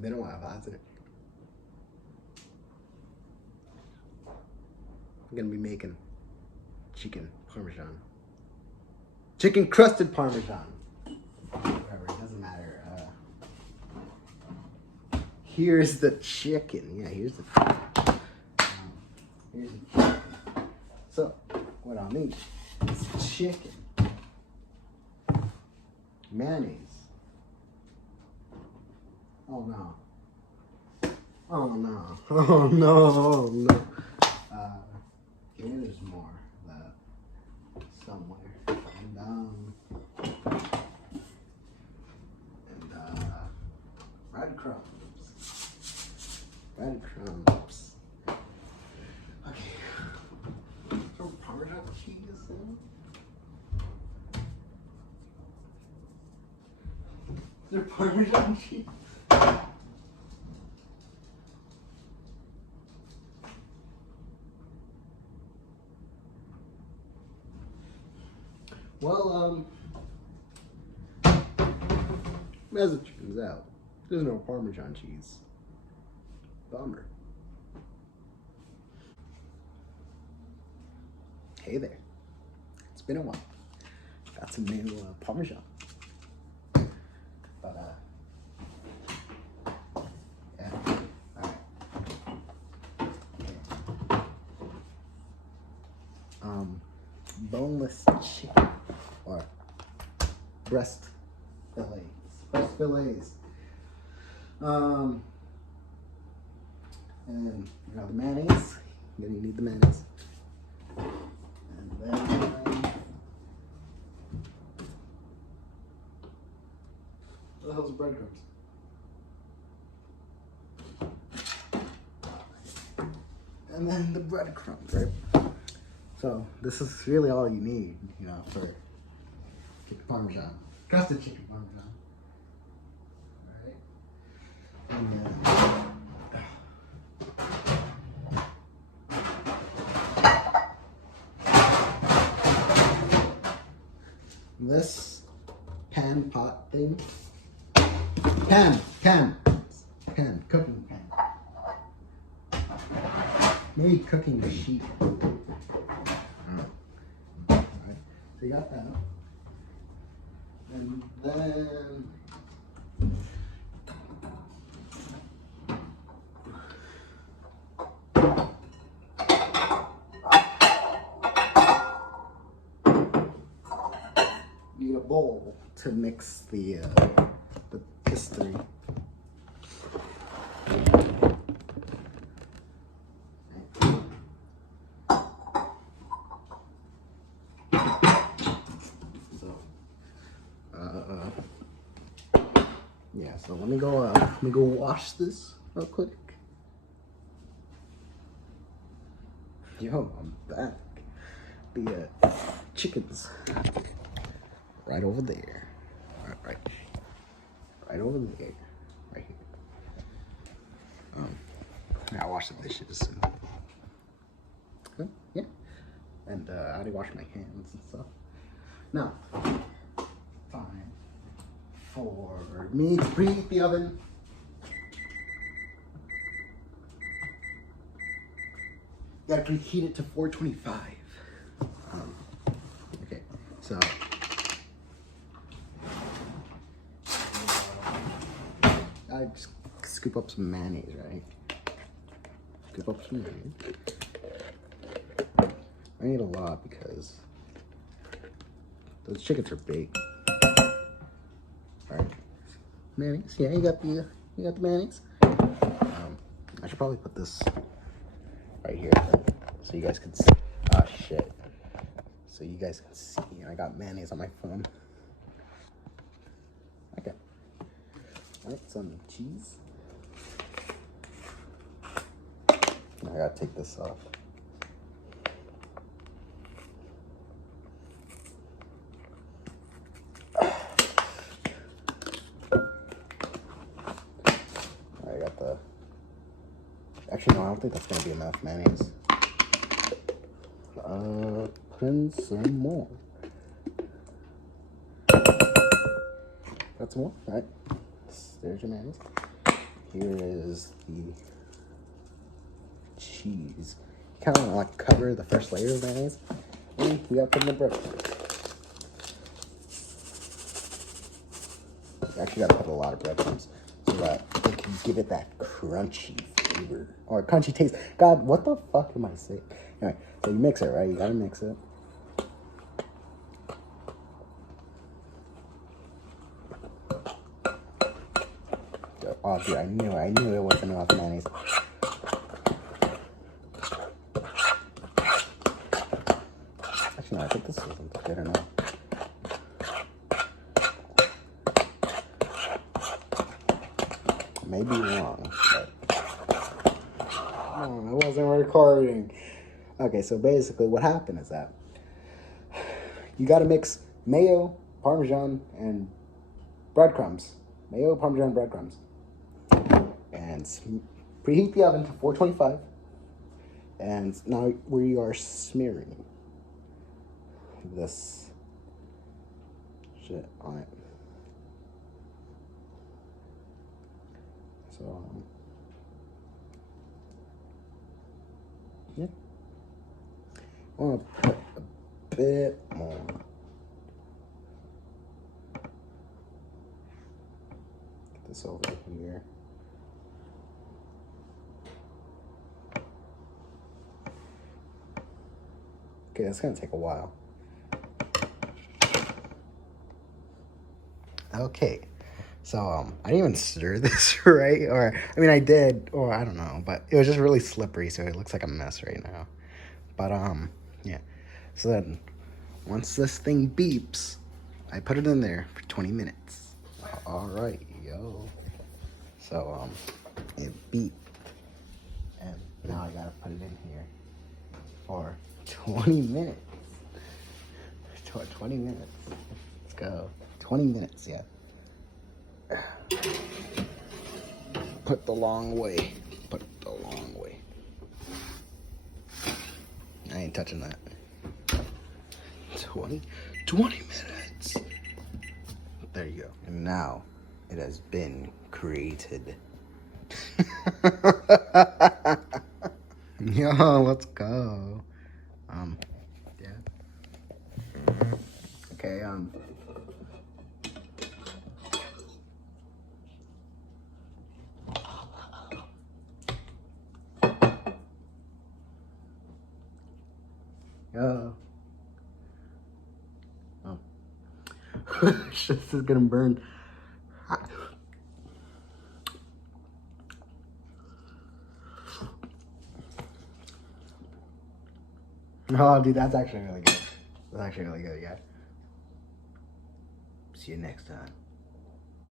been a while, hasn't it? I'm gonna be making chicken parmesan. Chicken crusted parmesan. Whatever, it doesn't matter. Here's the chicken. Yeah, here's the chicken. So, what I'll need is chicken, mayonnaise. Oh no. Oh no. Oh no. Oh no. Here there's more of that somewhere. And breadcrumbs. Breadcrumbs. Okay. Throw Parmesan cheese in. Is there Parmesan cheese? Well, as it turns out, there's no Parmesan cheese. Bummer. Hey there. It's been a while. Got some new Parmesan. But, yeah. Alright. Boneless chicken. Or breast fillets. Breast fillets. And you know the mayonnaise. Then you need the mayonnaise. And then what the hell's the breadcrumbs? And then the breadcrumbs, right? So this is really all you need, you know, for chicken parmesan, crusted chicken parmesan. All right, and this pan pot thing, pan, cooking pan, maybe cooking sheet. So you got that. And then need a bowl to mix this three. Yeah, so let me go wash this real quick. Yo, I'm back. The chickens right over there. Right over there. Right here. I washed the dishes. So. Yeah. And I already washed my hands and stuff. Now, time for me to preheat the oven. Gotta preheat it to 425. Okay, so I just scoop up some mayonnaise, right? Scoop up some mayonnaise. I need a lot because those chickens are big. All right, mayonnaise. Yeah, you got the mayonnaise. I should probably put this right here so you guys can see. Ah, shit. So you guys can see. I got mayonnaise on my phone. Okay. All right, some cheese. I gotta take this off. Actually, no, I don't think that's gonna be enough mayonnaise. Put in some more. That's more, right? There's your mayonnaise. here is the cheese. You kind of want to like cover the first layer of mayonnaise. And we got to put in the bread. You actually got to put a lot of breadcrumbs so that it can give it that crunchy flavor or crunchy taste. God, what the fuck am I saying? Anyway, so you mix it, right? You gotta mix it. Oh, dude, I knew it wasn't enough mayonnaise. Actually, no, I think this isn't good enough. Maybe wrong, but no, I wasn't recording. Okay, so basically what happened is that you gotta mix mayo, Parmesan, and breadcrumbs. Mayo, Parmesan, breadcrumbs. And preheat the oven to 425. And now we are smearing this shit on it. So, yeah. I want to put a bit more. Get this over here. Okay, it's gonna take a while. Okay, so I didn't even stir this right, or I mean I did, or I don't know, but it was just really slippery, so it looks like a mess right now. But yeah. So then, once this thing beeps, I put it in there for 20 minutes. All right, yo. So it beeped, and now I gotta put it in here for 20 minutes. 20 minutes. Let's go. 20 minutes, yeah. Put the long way. Put the long way. I ain't touching that. 20 minutes. There you go. And now it has been created. Yo, let's go. Yeah. Okay, Yo. Oh. This is gonna burn. Oh, dude, that's actually really good. That's actually really good, yeah. See you next time.